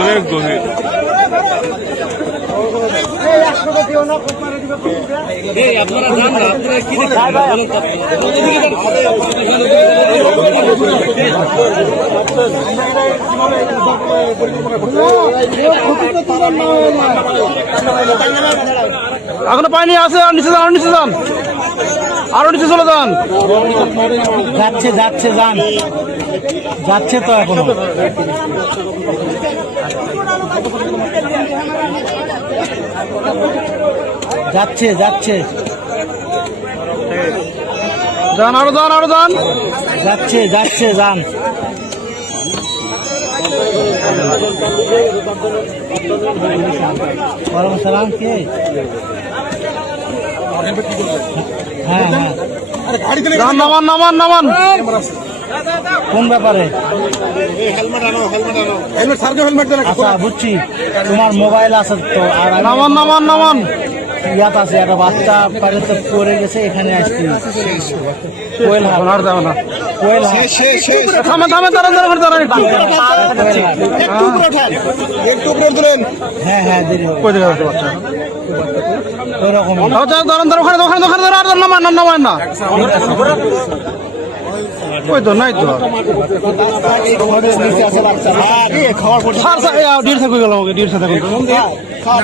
অনেক গভীর। আপনারা জান না, আপনারা কি দেখেন এখনো পানি আছে, আর নিচে যান, আর নিচে যান, আরো নিচে চলে যান। যাচ্ছে যাচ্ছে যান, যাচ্ছে তো এখনো। যাচ্ছে যাচ্ছে যান, আরো যান, আরো যান। যাচ্ছে যাচ্ছে যান। ওয়ালাইকুম সালাম। কে? হ্যাঁ হ্যাঁ, যান, নামান নামান নামান। কোন ব্যাপারে? আচ্ছা বুঝছি, তোমার মোবাইল আছে তো। আর নামান নামান নামান। ইয়াত আছে, একটা বাচ্চা পানিতে পড়ে গেছে, এখানে আসছি। কোয়েল হাট, আর যাও না। কোয়েল হাট। থামেন থামেন, দাঁড়ান দাঁড়ান দাঁড়ান একটু। হ্যাঁ হ্যাঁ, দেরি হবে। কই দেখা যাচ্ছে বাচ্চা? ওরকম আচ্ছা, দাঁড়ান দাঁড়ান, ওখানে ওখানে ওখানে দাঁড়ান, আর নামান না, নামান না। কই তো নাই তো। নিচে আছে বাচ্চা। স্যার স্যার, ডির থেকে গেল, আমাকে ডির সাথে